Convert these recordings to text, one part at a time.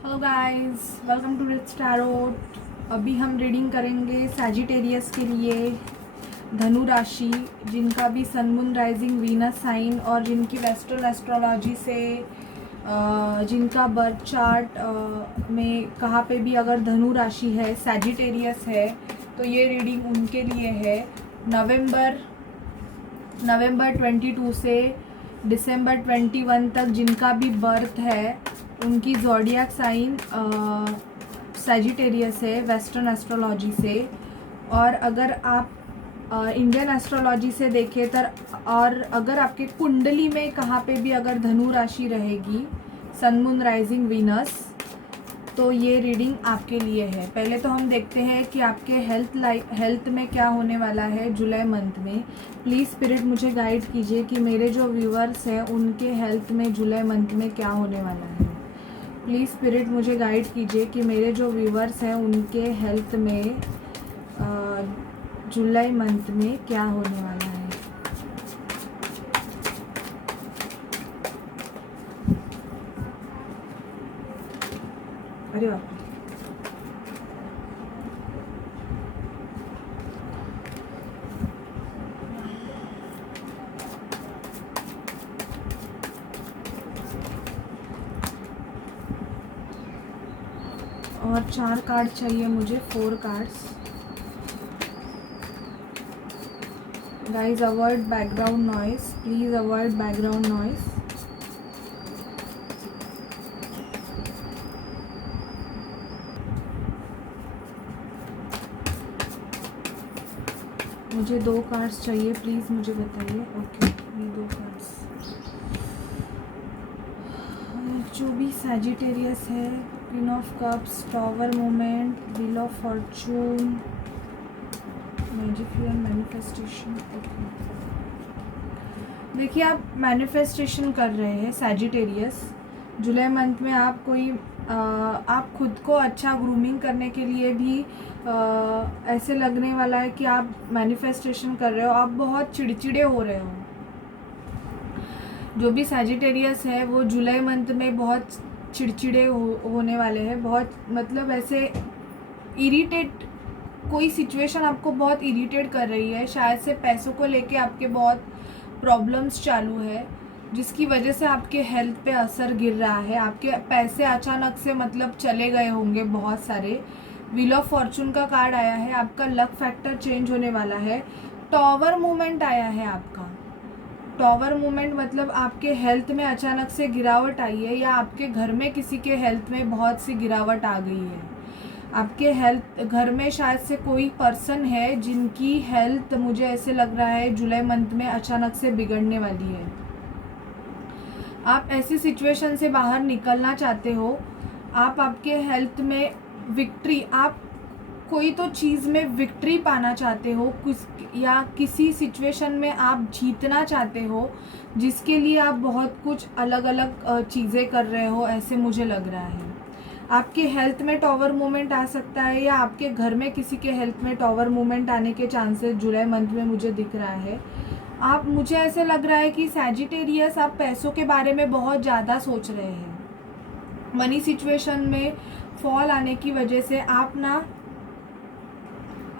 Hello guys, welcome to rich tarot. अभी हम reading करेंगे सैजिटेरियस के लिए, धनु राशि, जिनका भी sun moon rising Venus sign और जिनकी वेस्टर्न एस्ट्रोलॉजी से जिनका बर्थ चार्ट में कहाँ पे भी अगर धनु राशि है, सैजिटेरियस है, तो ये रीडिंग उनके लिए है। नवंबर 22 से दिसंबर 21 तक जिनका भी बर्थ है, उनकी ज़ोडिएक साइन सैजिटेरियस है वेस्टर्न एस्ट्रोलॉजी से। और अगर आप इंडियन एस्ट्रोलॉजी से देखें तो और अगर आपके कुंडली में कहाँ पे भी अगर धनु राशि रहेगी, सन मून राइजिंग वीनस, तो ये रीडिंग आपके लिए है। पहले तो हम देखते हैं कि आपके हेल्थ में क्या होने वाला है जुलाई मंथ में। प्लीज़ स्पिरिट मुझे गाइड कीजिए कि मेरे जो व्यूअर्स हैं उनके हेल्थ में जुलाई मंथ में क्या होने वाला है। प्लीज़ स्पिरिट मुझे गाइड कीजिए कि मेरे जो व्यूअर्स हैं उनके हेल्थ में जुलाई मंथ में क्या होने वाला है। अरे बाप रे, और 4 कार्ड चाहिए मुझे, 4 cards. Guys avoid background noise, please avoid background noise. मुझे 2 कार्ड्स चाहिए, प्लीज़ मुझे बताइए। ओके, ये 2 कार्ड्स। जो भी सैजिटेरियस है, queen of cups, tower moment, wheel of Fortune, magician, manifestation. Okay, देखिए आप मैनिफेस्टेशन कर रहे हैं सैजिटेरियस। जुलाई मंथ में आप आप खुद को अच्छा ग्रूमिंग करने के लिए भी ऐसे लगने वाला है कि आप मैनिफेस्टेशन कर रहे हो। आप बहुत चिड़चिड़े हो रहे हो। जो भी सैजिटेरियस है वो जुलाई मंथ में बहुत चिड़चिड़े होने वाले हैं। बहुत मतलब ऐसे इरिटेट, कोई सिचुएशन आपको बहुत इरिटेट कर रही है। शायद से पैसों को लेके आपके बहुत प्रॉब्लम्स चालू है, जिसकी वजह से आपके हेल्थ पे असर गिर रहा है। आपके पैसे अचानक से मतलब चले गए होंगे बहुत सारे। व्हील ऑफ फॉर्चून का कार्ड आया है, आपका लक फैक्टर चेंज होने वाला है। टॉवर मूवमेंट आया है आपका। टॉवर मूवमेंट मतलब आपके हेल्थ में अचानक से गिरावट आई है, या आपके घर में किसी के हेल्थ में बहुत सी गिरावट आ गई है। आपके हेल्थ घर में शायद से कोई पर्सन है जिनकी हेल्थ, मुझे ऐसे लग रहा है, जुलाई मंथ में अचानक से बिगड़ने वाली है। आप ऐसी सिचुएशन से बाहर निकलना चाहते हो। आप आपके हेल्थ में विक्ट्री, आप कोई तो चीज़ में विक्ट्री पाना चाहते हो, कुछ या किसी सिचुएशन में आप जीतना चाहते हो, जिसके लिए आप बहुत कुछ अलग अलग चीज़ें कर रहे हो, ऐसे मुझे लग रहा है। आपके हेल्थ में टॉवर मूवमेंट आ सकता है, या आपके घर में किसी के हेल्थ में टॉवर मूवमेंट आने के चांसेस जुलाई मंथ में मुझे दिख रहा है। आप, मुझे ऐसे लग रहा है कि सैजिटेरियस आप पैसों के बारे में बहुत ज़्यादा सोच रहे हैं। मनी सिचुएशन में फॉल आने की वजह से आप ना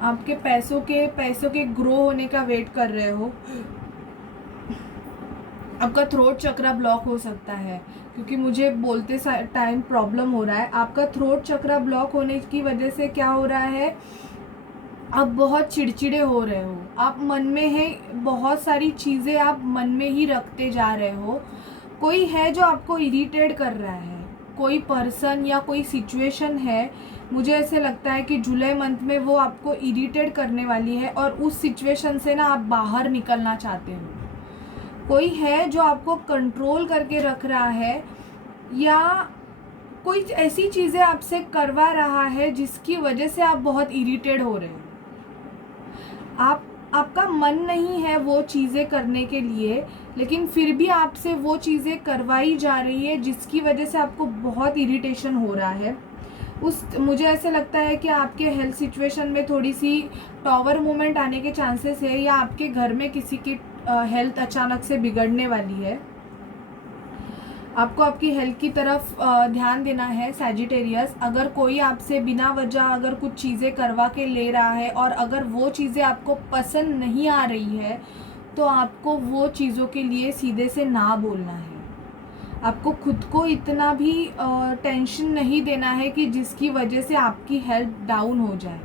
आपके पैसों के ग्रो होने का वेट कर रहे हो। आपका थ्रोट चक्रा ब्लॉक हो सकता है, क्योंकि मुझे बोलते टाइम प्रॉब्लम हो रहा है। आपका थ्रोट चक्रा ब्लॉक होने की वजह से क्या हो रहा है, आप बहुत चिड़चिड़े हो रहे हो। आप मन में है, बहुत सारी चीज़ें आप मन में ही रखते जा रहे हो। कोई है जो आपको इरिटेट कर रहा है, कोई पर्सन या कोई सिचुएशन है। मुझे ऐसे लगता है कि जुलाई मंथ में वो आपको इरिटेट करने वाली है, और उस सिचुएशन से ना आप बाहर निकलना चाहते हो। कोई है जो आपको कंट्रोल करके रख रहा है, या कोई ऐसी चीज़ें आपसे करवा रहा है जिसकी वजह से आप बहुत इरिटेट हो रहे हो। आपका मन नहीं है वो चीज़ें करने के लिए, लेकिन फिर भी आपसे वो चीज़ें करवाई जा रही है, जिसकी वजह से आपको बहुत इरिटेशन हो रहा है। मुझे ऐसे लगता है कि आपके हेल्थ सिचुएशन में थोड़ी सी टॉवर मूवमेंट आने के चांसेस है, या आपके घर में किसी की हेल्थ अचानक से बिगड़ने वाली है। आपको आपकी हेल्थ की तरफ ध्यान देना है सैजिटेरियस। अगर कोई आपसे बिना वजह अगर कुछ चीज़ें करवा के ले रहा है और अगर वो चीज़ें आपको पसंद नहीं आ रही है तो आपको वो चीज़ों के लिए सीधे से ना बोलना है। आपको खुद को इतना भी टेंशन नहीं देना है कि जिसकी वजह से आपकी हेल्थ डाउन हो जाए।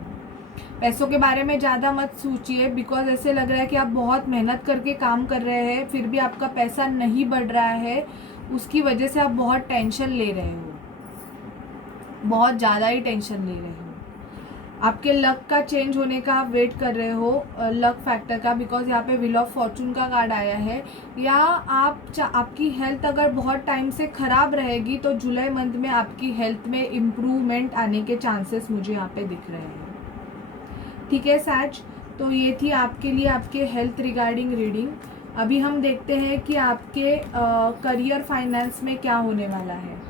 पैसों के बारे में ज़्यादा मत सोचिए, बिकॉज ऐसे लग रहा है कि आप बहुत मेहनत करके काम कर रहे हैं फिर भी आपका पैसा नहीं बढ़ रहा है, उसकी वजह से आप बहुत टेंशन ले रहे हो, बहुत ज़्यादा ही टेंशन ले रहे हो। आपके लक का चेंज होने का आप वेट कर रहे हो, लक फैक्टर का, बिकॉज यहाँ पे व्हील ऑफ फॉर्चून का कार्ड आया है। या आपकी हेल्थ अगर बहुत टाइम से ख़राब रहेगी तो जुलाई मंथ में आपकी हेल्थ में इम्प्रूवमेंट आने के चांसेस मुझे यहाँ पे दिख रहे हैं। ठीक है सैज, तो ये थी आपके लिए आपके हेल्थ रिगार्डिंग रीडिंग। अभी हम देखते हैं कि आपके करियर फाइनेंस में क्या होने वाला है।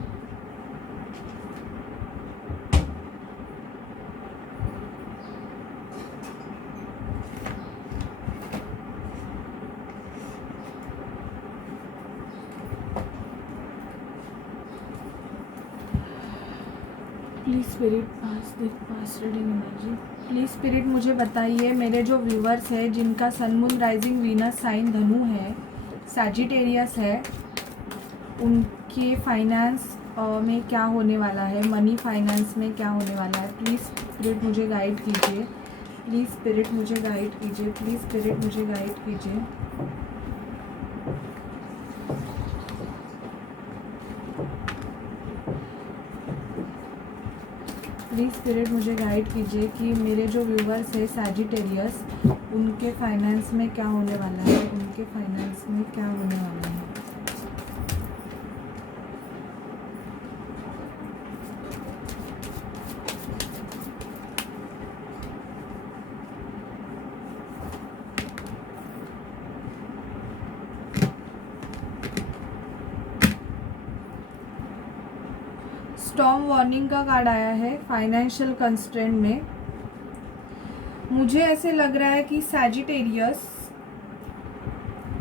Please spirit pass reading energy. Please spirit मुझे बताइए, मेरे जो व्यूवर्स हैं जिनका sun moon rising Venus sign Dhanu है, सैजिटेरियस है, उनके फाइनेंस में क्या होने वाला है, मनी फाइनेंस में क्या होने वाला है। प्लीज़ स्पिरिट मुझे गाइड कीजिए, प्लीज़ स्पिरिट मुझे गाइड कीजिए, प्लीज़ स्पिरिट मुझे गाइड कीजिए। प्लीज़ स्पिरिट मुझे गाइड कीजिए कि मेरे जो व्यूवर्स है सैजिटेरियस, उनके फाइनेंस में क्या होने वाला है, उनके फाइनेंस में क्या होने वाला है। स्टॉर्म वार्निंग का कार्ड आया है फाइनेंशियल कंस्ट्रेंट में। मुझे ऐसे लग रहा है कि सैजिटेरियस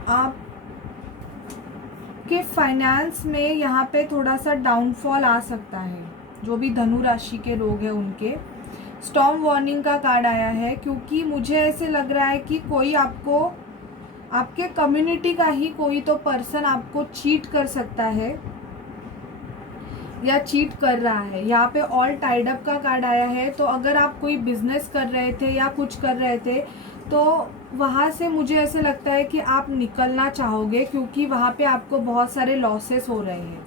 आप के फाइनेंस में यहाँ पे थोड़ा सा डाउनफॉल आ सकता है। जो भी धनु राशि के लोग हैं उनके स्टॉर्म वार्निंग का कार्ड आया है, क्योंकि मुझे ऐसे लग रहा है कि कोई आपको, आपके कम्युनिटी का ही कोई तो पर्सन आपको चीट कर सकता है या चीट कर रहा है। यहाँ पे ऑल टाइड अप का कार्ड आया है, तो अगर आप कोई बिजनेस कर रहे थे या कुछ कर रहे थे तो वहाँ से मुझे ऐसे लगता है कि आप निकलना चाहोगे, क्योंकि वहाँ पे आपको बहुत सारे लॉसेस हो रहे हैं।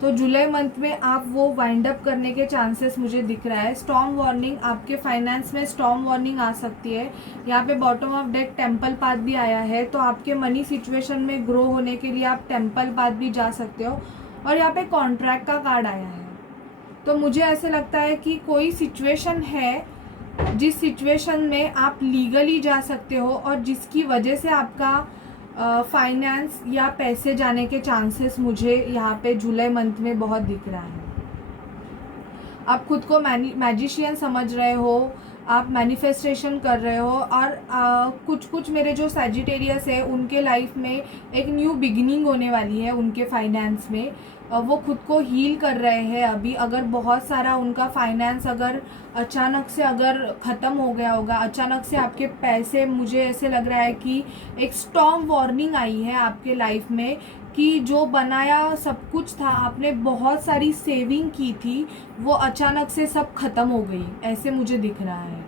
तो जुलाई मंथ में आप वो वाइंड अप करने के चांसेस मुझे दिख रहा है। स्टॉर्म वार्निंग, आपके फाइनेंस में स्टॉर्म वार्निंग आ सकती है। यहाँ पे bottom of deck temple path भी आया है, तो आपके मनी सिचुएशन में ग्रो होने के लिए आप टेम्पल पाथ भी जा सकते हो। और यहाँ पे कॉन्ट्रैक्ट का कार्ड आया है, तो मुझे ऐसे लगता है कि कोई सिचुएशन है जिस सिचुएशन में आप लीगली जा सकते हो और जिसकी वजह से आपका फाइनेंस या पैसे जाने के चांसेस मुझे यहाँ पे जुलाई मंथ में बहुत दिख रहा है। आप खुद को मैजिशियन समझ रहे हो, आप मैनिफेस्टेशन कर रहे हो, और कुछ मेरे जो सैजिटेरियस है उनके लाइफ में एक न्यू बिगिनिंग होने वाली है। उनके फाइनेंस में वो खुद को हील कर रहे हैं अभी। अगर बहुत सारा उनका फाइनेंस अगर अचानक से अगर ख़त्म हो गया होगा, अचानक से आपके पैसे, मुझे ऐसे लग रहा है कि एक स्टॉर्म वार्निंग आई है आपके लाइफ में कि जो बनाया सब कुछ था, आपने बहुत सारी सेविंग की थी, वो अचानक से सब ख़त्म हो गई, ऐसे मुझे दिख रहा है।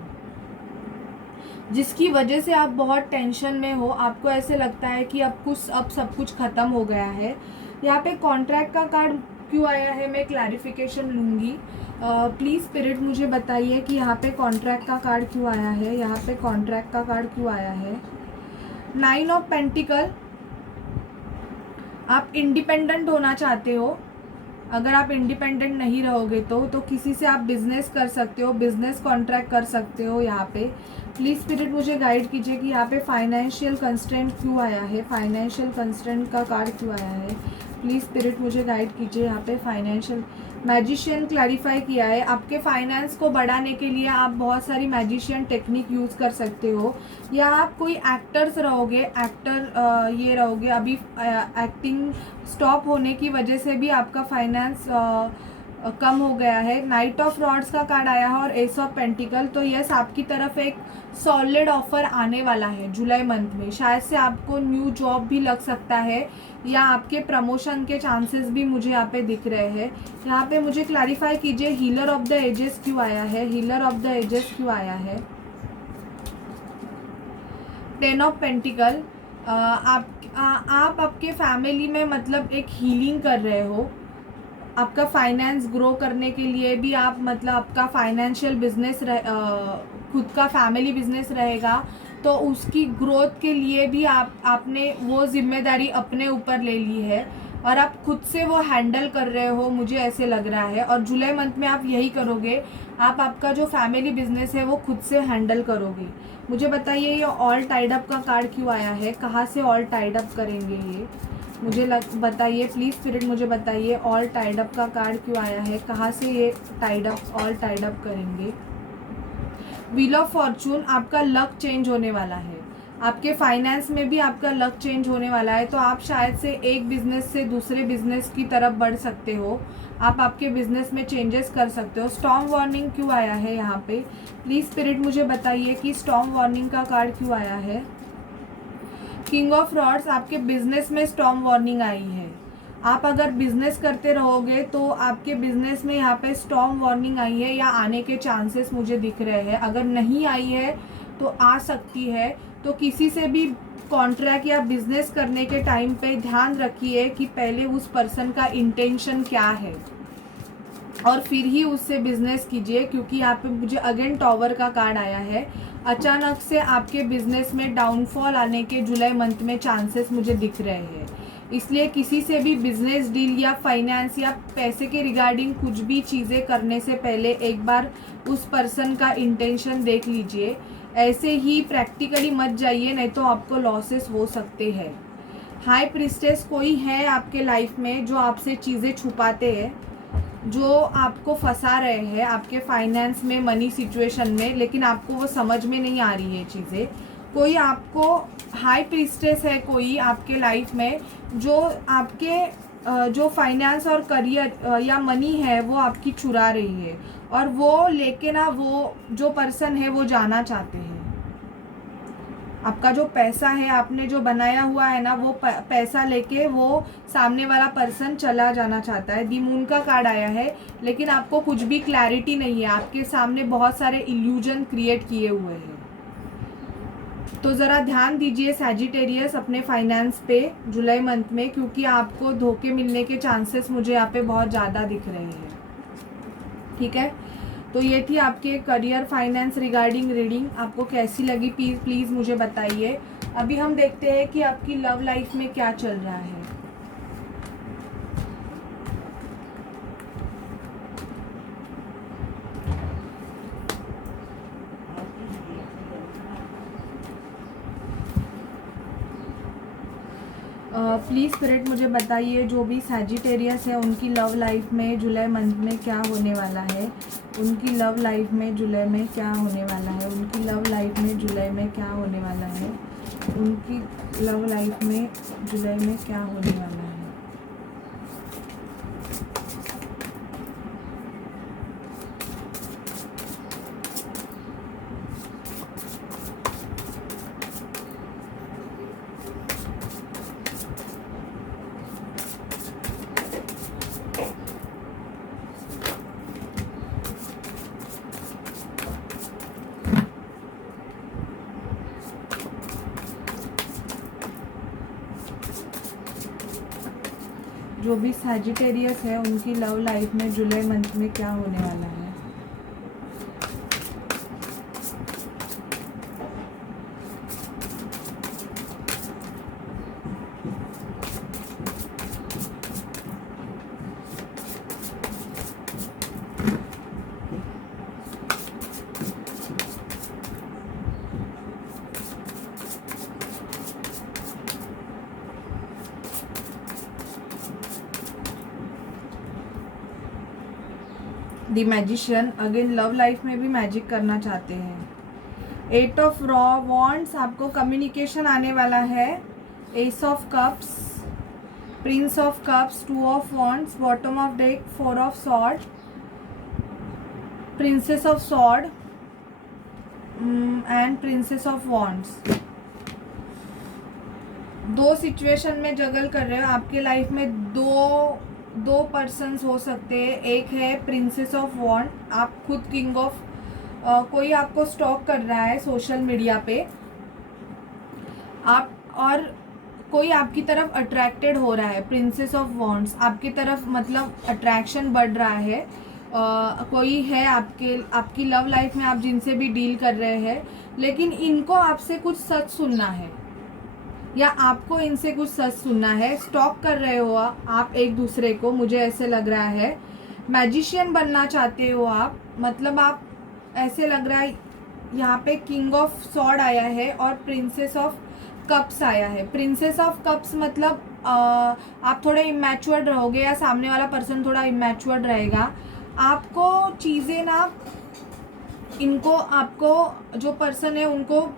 जिसकी वजह से आप बहुत टेंशन में हो, आपको ऐसे लगता है कि अब सब कुछ ख़त्म हो गया है। यहाँ पे कॉन्ट्रैक्ट का कार्ड क्यों आया है, मैं क्लैरिफिकेशन लूँगी। प्लीज़ स्पिरिट मुझे बताइए कि यहाँ पे कॉन्ट्रैक्ट का कार्ड क्यों आया है, यहाँ पे कॉन्ट्रैक्ट का कार्ड क्यों आया है। 9 ऑफ पेंटिकल, आप इंडिपेंडेंट होना चाहते हो। अगर आप इंडिपेंडेंट नहीं रहोगे तो किसी से आप बिज़नेस कर सकते हो, बिज़नेस कॉन्ट्रैक्ट कर सकते हो। यहाँ पे प्लीज़ स्पिरिट मुझे गाइड कीजिए कि यहाँ पे फाइनेंशियल कंस्ट्रेंट क्यों आया है, फाइनेंशियल कंस्ट्रेंट का कार्ड क्यों आया है। प्लीज़ स्पिरिट मुझे गाइड कीजिए यहाँ पे मैजिशियन क्लैरिफाई किया है। आपके फाइनेंस को बढ़ाने के लिए आप बहुत सारी मैजिशियन टेक्निक यूज़ कर सकते हो, या आप कोई एक्टर्स रहोगे, ये रहोगे। अभी एक्टिंग स्टॉप होने की वजह से भी आपका फाइनेंस कम हो गया है। नाइट ऑफ रॉड्स का कार्ड आया है और एस ऑफ पेंटिकल। तो यस, आपकी तरफ एक सॉलिड ऑफर आने वाला है जुलाई मंथ में। शायद से आपको न्यू जॉब भी लग सकता है, या आपके प्रमोशन के चांसेस भी मुझे यहाँ पे दिख रहे हैं। यहाँ पे मुझे क्लैरिफाई कीजिए, हीलर ऑफ द एजेस क्यों आया है? हीलर ऑफ द एजेस क्यों आया है? Ten of pentacle. आप आपके फैमिली में मतलब एक हीलिंग कर रहे हो। आपका फाइनेंस ग्रो करने के लिए भी आप मतलब आपका फाइनेंशियल बिजनेस खुद का फैमिली बिजनेस रहेगा, तो उसकी ग्रोथ के लिए भी आपने वो जिम्मेदारी अपने ऊपर ले ली है, और आप खुद से वो हैंडल कर रहे हो, मुझे ऐसे लग रहा है। और जुलाई मंथ में आप यही करोगे, आप आपका जो फैमिली बिजनेस है वो खुद से हैंडल करोगे। मुझे बताइए, ये ऑल टाइड अप का कार्ड क्यों आया है? कहाँ से ऑल टाइड अप करेंगे ये? मुझे बताइए प्लीज़ स्पिरिट, मुझे बताइए ऑल टाइड अप का कार्ड क्यों आया है? कहाँ से ये ऑल टाइड अप करेंगे? Wheel of Fortune. आपका लक चेंज होने वाला है, आपके फाइनेंस में भी आपका लक चेंज होने वाला है। तो आप शायद से एक बिजनेस से दूसरे बिजनेस की तरफ बढ़ सकते हो, आप आपके बिजनेस में चेंजेस कर सकते हो। स्टॉर्म वार्निंग क्यों आया है यहाँ पे? प्लीज़ स्पिरिट मुझे बताइए कि स्टॉर्म वार्निंग का कार्ड क्यों आया है? King of rods. आपके बिजनेस में स्टॉर्म वार्निंग आई है। आप अगर बिजनेस करते रहोगे तो आपके बिजनेस में यहाँ पे स्टॉर्म वार्निंग आई है, या आने के चांसेस मुझे दिख रहे हैं। अगर नहीं आई है तो आ सकती है। तो किसी से भी कॉन्ट्रैक्ट या बिजनेस करने के टाइम पे ध्यान रखिए कि पहले उस पर्सन का इंटेंशन क्या है, और फिर ही उससे बिजनेस कीजिए। क्योंकि यहाँ पे मुझे अगेन टॉवर का कार्ड आया है। अचानक से आपके बिजनेस में डाउनफॉल आने के जुलाई मंथ में चांसेस मुझे दिख रहे हैं। इसलिए किसी से भी बिजनेस डील या फाइनेंस या पैसे के रिगार्डिंग कुछ भी चीज़ें करने से पहले एक बार उस पर्सन का इंटेंशन देख लीजिए। ऐसे ही प्रैक्टिकली मत जाइए, नहीं तो आपको लॉसेस हो सकते हैं। हाई प्रिस्टेस कोई है आपके लाइफ में जो आपसे चीज़ें छुपाते हैं, जो आपको फंसा रहे हैं आपके फाइनेंस में, मनी सिचुएशन में, लेकिन आपको वो समझ में नहीं आ रही है चीज़ें। कोई आपको हाई प्रिस्टेस है कोई आपके लाइफ में, जो आपके जो फाइनेंस और करियर या मनी है वो आपकी चुरा रही है, और वो लेके ना वो जो पर्सन है वो जाना चाहते हैं। आपका जो पैसा है, आपने जो बनाया हुआ है ना, वो पैसा लेके वो सामने वाला पर्सन चला जाना चाहता है। दी मून का कार्ड आया है, लेकिन आपको कुछ भी क्लैरिटी नहीं है। आपके सामने बहुत सारे इल्यूजन क्रिएट किए हुए हैं। तो ज़रा ध्यान दीजिए सैजिटेरियस अपने फाइनेंस पे जुलाई मंथ में, क्योंकि आपको धोखे मिलने के चांसेस मुझे यहाँ पे बहुत ज़्यादा दिख रहे हैं। ठीक है, तो ये थी आपके करियर फाइनेंस रिगार्डिंग रीडिंग। आपको कैसी लगी प्लीज़ मुझे बताइए। अभी हम देखते हैं कि आपकी लव लाइफ में क्या चल रहा है। प्लीज़ स्पिरिट मुझे बताइए, जो भी सैजिटेरियस है उनकी लव लाइफ में जुलाई मंथ में क्या होने वाला है? उनकी लव लाइफ में जुलाई में क्या होने वाला है? उनकी लव लाइफ में जुलाई में क्या होने वाला है? उनकी लव लाइफ में जुलाई में क्या होने वाला है? जो भी सैजिटेरियस है उनकी लव लाइफ में जुलाई मंथ में क्या होने वाला है? The magician again love life में भी मैजिक करना चाहते हैं। 8 ऑफ वॉन्ड्स, आपको कम्युनिकेशन आने वाला है। S of cups, Prince of cups, 2 of wands, bottom of deck, 4 of sword, princess of sword and princess of wands. दो सिचुएशन में जगल कर रहे हो। आपके लाइफ में दो पर्सन्स हो सकते हैं। एक है प्रिंसेस ऑफ वॉन्ड, आप खुद किंग ऑफ, कोई आपको स्टॉक कर रहा है सोशल मीडिया पे, आप, और कोई आपकी तरफ अट्रैक्टेड हो रहा है। प्रिंसेस ऑफ वॉन्ड्स आपकी तरफ, मतलब अट्रैक्शन बढ़ रहा है। कोई है आपकी लव लाइफ में, आप जिनसे भी डील कर रहे हैं, लेकिन इनको आपसे कुछ सच सुनना है या आपको इनसे कुछ सच सुनना है। स्टॉक कर रहे हो आप एक दूसरे को, मुझे ऐसे लग रहा है। मैजिशियन बनना चाहते हो आप, मतलब आप, ऐसे लग रहा है यहाँ पे किंग ऑफ सॉर्ड आया है और प्रिंसेस ऑफ कप्स आया है। प्रिंसेस ऑफ कप्स मतलब आप थोड़े इमैच्योर्ड रहोगे या सामने वाला पर्सन थोड़ा इमैच्योर्ड रहेगा। आपको चीज़ें ना, इनको, आपको जो पर्सन है उनको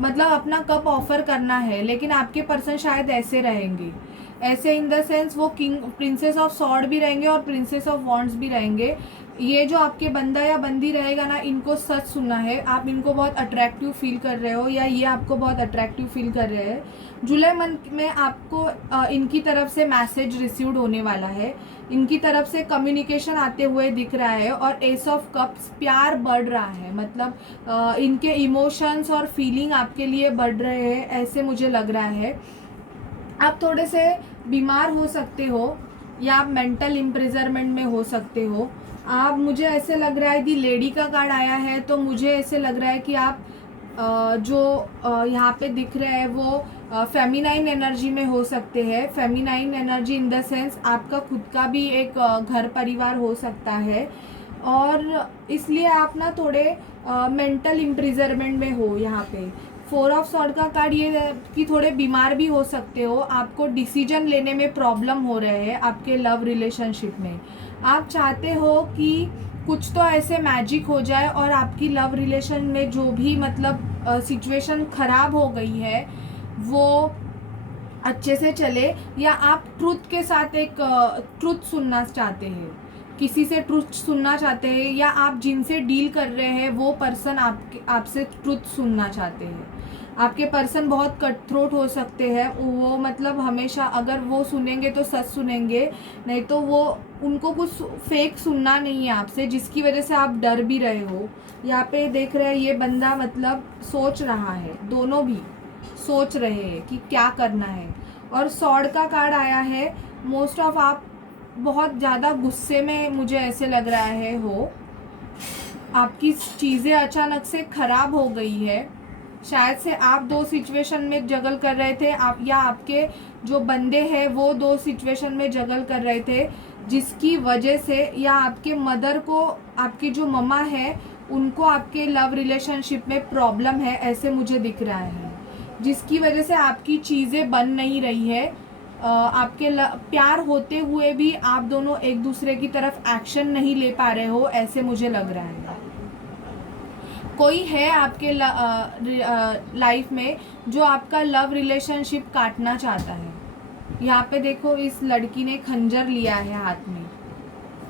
मतलब अपना कप ऑफर करना है, लेकिन आपके पर्सन शायद ऐसे रहेंगे, ऐसे इन द सेंस वो किंग, प्रिंसेस ऑफ सॉर्ड भी रहेंगे और प्रिंसेस ऑफ वॉन्ड्स भी रहेंगे। ये जो आपके बंदा या बंदी रहेगा ना, इनको सच सुनना है। आप इनको बहुत अट्रैक्टिव फील कर रहे हो या ये आपको बहुत अट्रैक्टिव फील कर रहे हैं। जुलाई मंथ में आपको इनकी तरफ से मैसेज रिसीव्ड होने वाला है, इनकी तरफ से कम्युनिकेशन आते हुए दिख रहा है। और एस ऑफ कप्स, प्यार बढ़ रहा है, मतलब इनके इमोशंस और फीलिंग आपके लिए बढ़ रहे हैं, ऐसे मुझे लग रहा है। आप थोड़े से बीमार हो सकते हो या आप मेंटल इम्प्रिजरमेंट में हो सकते हो। आप, मुझे ऐसे लग रहा है कि लेडी का कार्ड आया है, तो मुझे ऐसे लग रहा है कि आप जो यहाँ पे दिख रहे हैं वो फेमिनाइन एनर्जी में हो सकते हैं। Feminine energy in the sense आपका खुद का भी एक घर परिवार हो सकता है, और इसलिए आप ना थोड़े मेंटल इम्प्रिजरमेंट में हो। यहाँ पे 4 ऑफ सॉर्ड का कार्ड ये है कि थोड़े बीमार भी हो सकते हो। आपको डिसीजन लेने में प्रॉब्लम हो रहे हैं आपके लव रिलेशनशिप में। आप चाहते हो कि कुछ तो ऐसे मैजिक हो जाए और आपकी लव रिलेशन में जो भी मतलब सिचुएशन ख़राब हो गई है वो अच्छे से चले, या आप ट्रुथ के साथ एक ट्रुथ सुनना चाहते हैं, किसी से ट्रुथ सुनना चाहते हैं, या आप जिनसे डील कर रहे हैं वो पर्सन आपसे ट्रुथ सुनना चाहते हैं। आपके पर्सन बहुत कट थ्रोट हो सकते हैं, वो मतलब हमेशा अगर वो सुनेंगे तो सच सुनेंगे, नहीं तो वो, उनको कुछ फेक सुनना नहीं है आपसे, जिसकी वजह से आप डर भी रहे हो। यहाँ पे देख रहे हैं ये बंदा मतलब सोच रहा है, दोनों भी सोच रहे हैं कि क्या करना है। और सॉर्ड का कार्ड आया है। मोस्ट ऑफ आप बहुत ज़्यादा गुस्से में, मुझे ऐसे लग रहा है हो, आपकी चीज़ें अचानक से ख़राब हो गई है। शायद से आप दो सिचुएशन में जगल कर रहे थे, आप या आपके जो बंदे हैं वो दो सिचुएशन में जगल कर रहे थे, जिसकी वजह से, या आपके मदर को, आपकी जो मम्मा है उनको आपके लव रिलेशनशिप में प्रॉब्लम है, ऐसे मुझे दिख रहा है, जिसकी वजह से आपकी चीज़ें बन नहीं रही है। आपके प्यार होते हुए भी आप दोनों एक दूसरे की तरफ एक्शन नहीं ले पा रहे हो, ऐसे मुझे लग रहा है। कोई है आपके लाइफ में जो आपका लव रिलेशनशिप काटना चाहता है। यहाँ पे देखो इस लड़की ने खंजर लिया है हाथ में,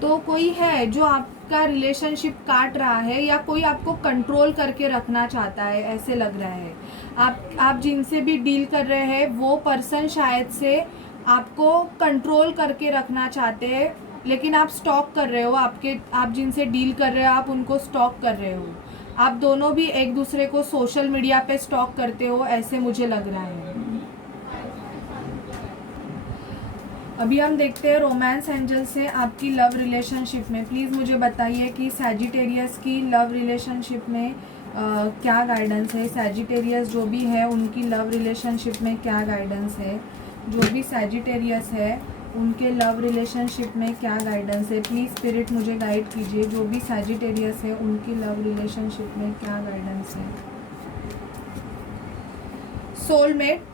तो कोई है जो आपका रिलेशनशिप काट रहा है, या कोई आपको कंट्रोल करके रखना चाहता है, ऐसे लग रहा है। आप जिनसे भी डील कर रहे हैं वो पर्सन शायद से आपको कंट्रोल करके रखना चाहते हैं, लेकिन आप स्टॉक कर रहे हो। आप जिनसे डील कर रहे हो आप उनको स्टॉक कर रहे हो। आप दोनों भी एक दूसरे को सोशल मीडिया पे स्टॉक करते हो, ऐसे मुझे लग रहा है। अभी हम देखते हैं रोमांस एंजल से आपकी लव रिलेशनशिप में। प्लीज़ मुझे बताइए कि सैजिटेरियस की लव रिलेशनशिप में क्या गाइडेंस है। सैजिटेरियस जो भी है उनकी लव रिलेशनशिप में क्या गाइडेंस है। जो भी सैजिटेरियस है उनके लव रिलेशनशिप में क्या गाइडेंस है। प्लीज़ स्पिरिट मुझे गाइड कीजिए, जो भी सैजिटेरियस है उनकी लव रिलेशनशिप में क्या गाइडेंस है। Soulmate,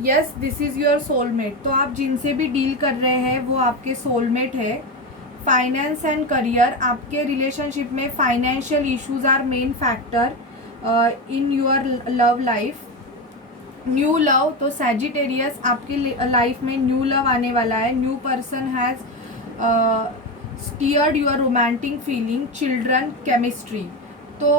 yes, this is your soulmate. तो आप जिनसे भी डील कर रहे हैं वो आपके सोलमेट है। फाइनेंस एंड करियर, आपके रिलेशनशिप में financial issues are main factor in your love life. New love, तो सैजिटेरियस, आपके लाइफ में न्यू लव आने वाला है। New person has steered your romantic feeling. Children, chemistry, तो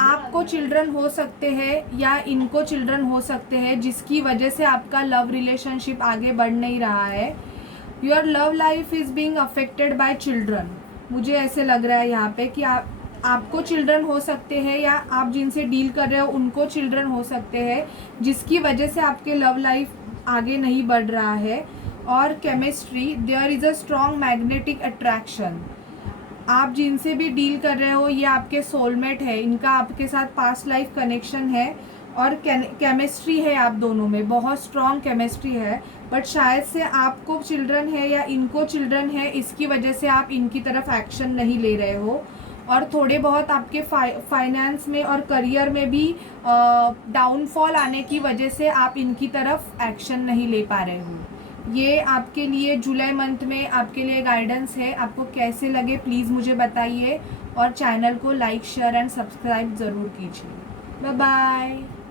आपको चिल्ड्रन हो सकते हैं या इनको चिल्ड्रन हो सकते हैं जिसकी वजह से आपका लव रिलेशनशिप आगे बढ़ नहीं रहा है। Your love life is being affected by children. मुझे ऐसे लग रहा है यहाँ पे कि आपको चिल्ड्रन हो सकते हैं या आप जिनसे डील कर रहे हो उनको चिल्ड्रन हो सकते हैं जिसकी वजह से आपके लव लाइफ आगे नहीं बढ़ रहा है। और chemistry, there is a strong magnetic attraction. आप जिनसे भी डील कर रहे हो ये आपके सोलमेट है, इनका आपके साथ पास्ट लाइफ कनेक्शन है और केमिस्ट्री है आप दोनों में, बहुत स्ट्रॉन्ग केमिस्ट्री है। बट शायद से आपको चिल्ड्रन है या इनको चिल्ड्रन है, इसकी वजह से आप इनकी तरफ एक्शन नहीं ले रहे हो। और थोड़े बहुत आपके फाइनेंस में और करियर में भी डाउनफॉल आने की वजह से आप इनकी तरफ एक्शन नहीं ले पा रहे हो। ये आपके लिए जुलाई मंथ में आपके लिए गाइडेंस है। आपको कैसे लगे प्लीज़ मुझे बताइए और चैनल को लाइक शेयर एंड सब्सक्राइब ज़रूर कीजिए। Bye bye.